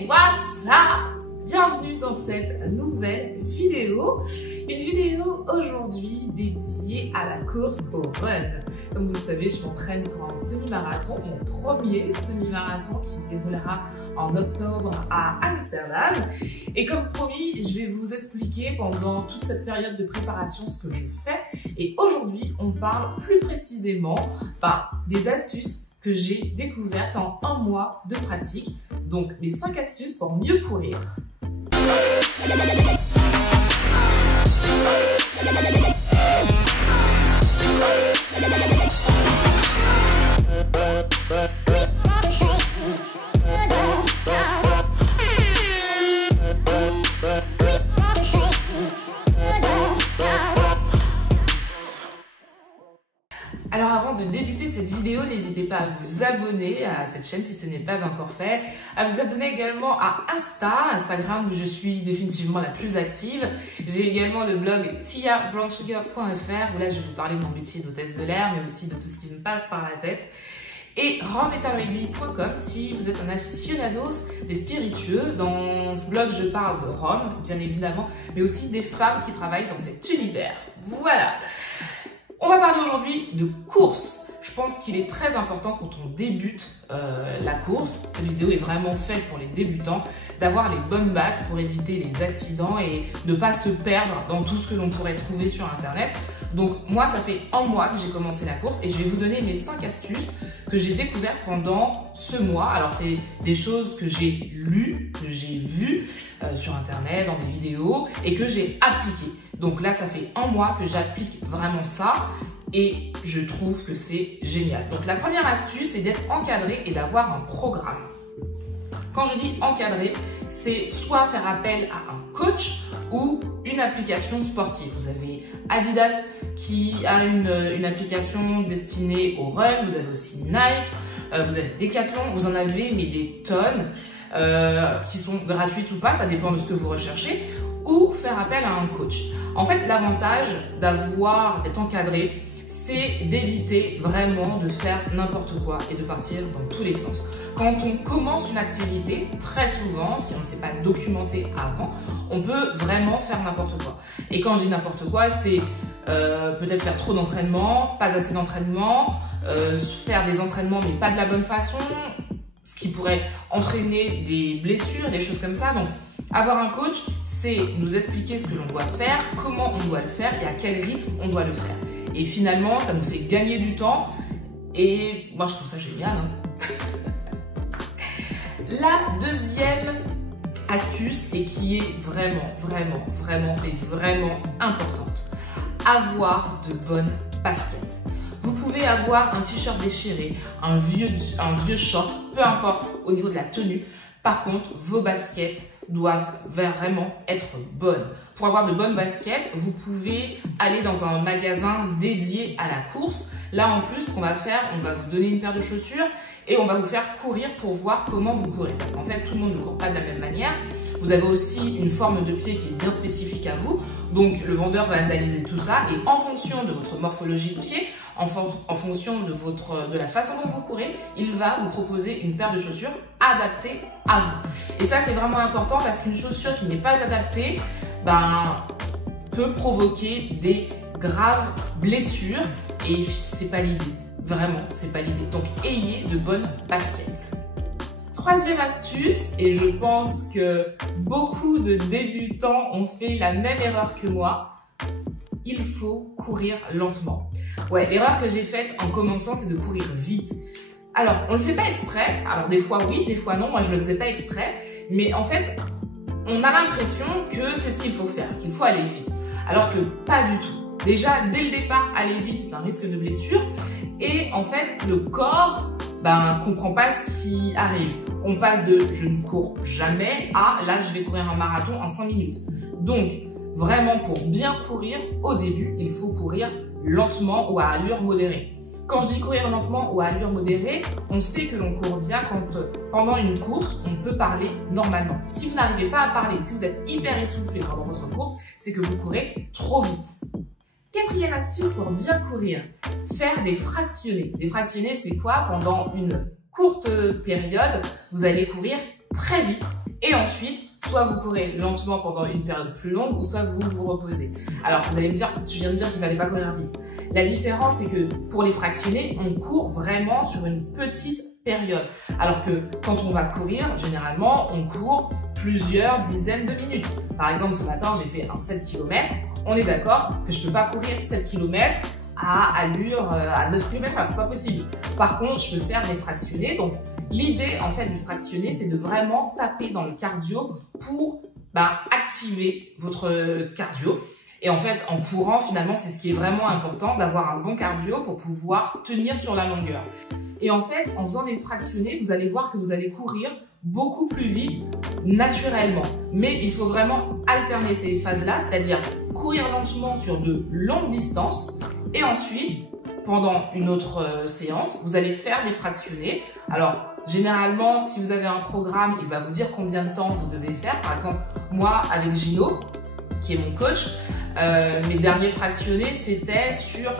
Hey, what's up? Bienvenue dans cette nouvelle vidéo. Une vidéo aujourd'hui dédiée à la course au run. Comme vous le savez, je m'entraîne pour un semi-marathon, mon premier semi-marathon qui se déroulera en octobre à Amsterdam. Et comme promis, je vais vous expliquer pendant toute cette période de préparation ce que je fais. Et aujourd'hui, on parle plus précisément des astuces que j'ai découvertes en un mois de pratique. Donc, mes 5 astuces pour mieux courir. Alors avant de débuter cette vidéo, n'hésitez pas à vous abonner à cette chaîne si ce n'est pas encore fait, à vous abonner également à Instagram où je suis définitivement la plus active. J'ai également le blog tiabrownsugar.fr où là je vais vous parler de mon métier d'hôtesse de l'air mais aussi de tout ce qui me passe par la tête. Et rometababy.com si vous êtes un aficionados des spiritueux. Dans ce blog, je parle de Rome, bien évidemment, mais aussi des femmes qui travaillent dans cet univers. Voilà. On va parler aujourd'hui de course. Je pense qu'il est très important quand on débute la course, cette vidéo est vraiment faite pour les débutants, d'avoir les bonnes bases pour éviter les accidents et ne pas se perdre dans tout ce que l'on pourrait trouver sur internet. Donc moi, ça fait un mois que j'ai commencé la course et je vais vous donner mes 5 astuces que j'ai découvertes pendant ce mois. Alors c'est des choses que j'ai lues, que j'ai vues sur internet, dans des vidéos et que j'ai appliquées. Donc là, ça fait un mois que j'applique vraiment ça et je trouve que c'est génial. Donc la première astuce, c'est d'être encadré et d'avoir un programme. Quand je dis encadré, c'est soit faire appel à un coach ou une application sportive. Vous avez Adidas qui a une application destinée au run, vous avez aussi Nike, vous avez Decathlon, vous en avez mais des tonnes qui sont gratuites ou pas, ça dépend de ce que vous recherchez, ou faire appel à un coach. En fait, l'avantage d'être encadré, c'est d'éviter vraiment de faire n'importe quoi et de partir dans tous les sens. Quand on commence une activité, très souvent, si on ne s'est pas documenté avant, on peut vraiment faire n'importe quoi. Et quand je dis n'importe quoi, c'est peut-être faire trop d'entraînement, pas assez d'entraînement, faire des entraînements mais pas de la bonne façon, ce qui pourrait entraîner des blessures, des choses comme ça. Donc, avoir un coach, c'est nous expliquer ce que l'on doit faire, comment on doit le faire et à quel rythme on doit le faire. Et finalement, ça nous fait gagner du temps et moi, je trouve ça génial. La deuxième astuce et qui est vraiment importante, avoir de bonnes baskets. Vous pouvez avoir un t-shirt déchiré, un vieux short, peu importe au niveau de la tenue. Par contre, vos baskets doivent vraiment être bonnes. Pour avoir de bonnes baskets, vous pouvez aller dans un magasin dédié à la course. Là, en plus, ce qu'on va faire, on va vous donner une paire de chaussures et on va vous faire courir pour voir comment vous courez. Parce qu'en fait, tout le monde ne court pas de la même manière. Vous avez aussi une forme de pied qui est bien spécifique à vous. Donc, le vendeur va analyser tout ça et en fonction de votre morphologie de pied, en fonction de la façon dont vous courez, il va vous proposer une paire de chaussures adaptée à vous. Et ça, c'est vraiment important parce qu'une chaussure qui n'est pas adaptée peut provoquer des graves blessures et c'est pas l'idée. Vraiment, c'est pas l'idée. Donc, ayez de bonnes baskets. Troisième astuce, et je pense que beaucoup de débutants ont fait la même erreur que moi, il faut courir lentement. Ouais, l'erreur que j'ai faite en commençant, c'est de courir vite. Alors, on ne le fait pas exprès. Alors, des fois oui, des fois non. Moi, je ne le faisais pas exprès. Mais en fait, on a l'impression que c'est ce qu'il faut faire, qu'il faut aller vite. Alors que pas du tout. Déjà, dès le départ, aller vite, c'est un risque de blessure. Et en fait, le corps comprend pas ce qui arrive. On passe de « je ne cours jamais » à « là, je vais courir un marathon en 5 minutes ». Donc, vraiment, pour bien courir, au début, il faut courir lentement ou à allure modérée. Quand je dis courir lentement ou à allure modérée, on sait que l'on court bien quand, pendant une course, on peut parler normalement. Si vous n'arrivez pas à parler, si vous êtes hyper essoufflé pendant votre course, c'est que vous courez trop vite. Quatrième astuce pour bien courir, faire des fractionnés. Des fractionnés, c'est quoi? Pendant une courte période, vous allez courir très vite Et ensuite, soit vous courez lentement pendant une période plus longue, ou soit vous vous reposez. Alors, vous allez me dire, tu viens de dire qu'il ne fallait pas courir vite. La différence, c'est que pour les fractionnés, on court vraiment sur une petite période. Alors que quand on va courir, généralement, on court plusieurs dizaines de minutes. Par exemple, ce matin, j'ai fait un 7 km. On est d'accord que je ne peux pas courir 7 km à allure à 9 km/h, c'est pas possible. Par contre, je peux faire des fractionnés. Donc, l'idée en fait du fractionné, c'est de vraiment taper dans le cardio pour activer votre cardio. Et en fait, en courant, finalement, c'est ce qui est vraiment important, d'avoir un bon cardio pour pouvoir tenir sur la longueur. Et en fait, en faisant des fractionnés, vous allez voir que vous allez courir beaucoup plus vite naturellement. Mais il faut vraiment alterner ces phases-là, c'est-à-dire courir lentement sur de longues distances et ensuite, pendant une autre séance, vous allez faire des fractionnés. Alors, généralement, si vous avez un programme, il va vous dire combien de temps vous devez faire. Par exemple, moi, avec Gino, qui est mon coach, mes derniers fractionnés, c'était sur...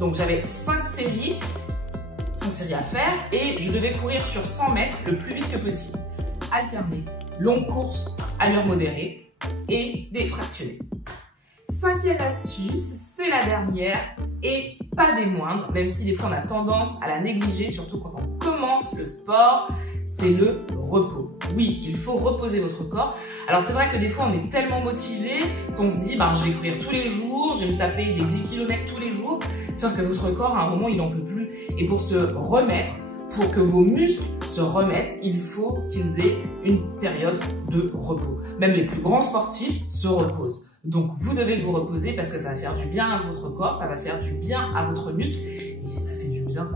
Donc, j'avais 5 séries à faire et je devais courir sur 100 mètres le plus vite que possible. Alterner longue course, allure modérée et des fractionnés. 5e astuce, c'est la dernière et pas des moindres, même si des fois on a tendance à la négliger, surtout quand on commence le sport, c'est le repos. Oui, il faut reposer votre corps. Alors c'est vrai que des fois on est tellement motivé qu'on se dit je vais courir tous les jours, je vais me taper des 10 km tous les jours, sauf que votre corps à un moment il n'en peut plus. Et pour se remettre, pour que vos muscles se remettent, il faut qu'ils aient une période de repos. Même les plus grands sportifs se reposent. Donc vous devez vous reposer parce que ça va faire du bien à votre corps, ça va faire du bien à votre muscle et ça fait du bien.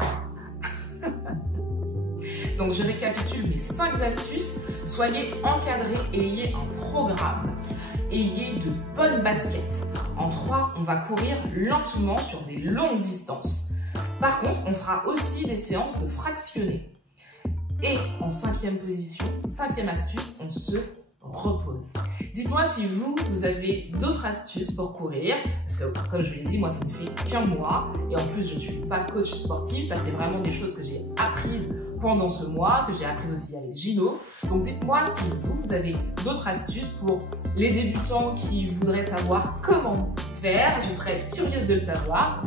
Donc je récapitule mes 5 astuces. Soyez encadrés et ayez un programme. Ayez de bonnes baskets. En 3, on va courir lentement sur des longues distances. Par contre, on fera aussi des séances de fractionnés. Et en 5e position, 5e astuce, on se repose. Dites-moi si vous avez d'autres astuces pour courir, parce que comme je vous l'ai dit, moi ça ne fait qu'un mois et en plus je ne suis pas coach sportif, ça c'est vraiment des choses que j'ai apprises pendant ce mois, que j'ai apprises aussi avec Gino. Donc dites-moi si vous avez d'autres astuces pour les débutants qui voudraient savoir comment faire, je serais curieuse de le savoir.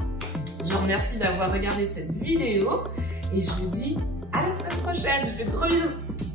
Je vous remercie d'avoir regardé cette vidéo et je vous dis à la semaine prochaine, je vous fais de gros bisous.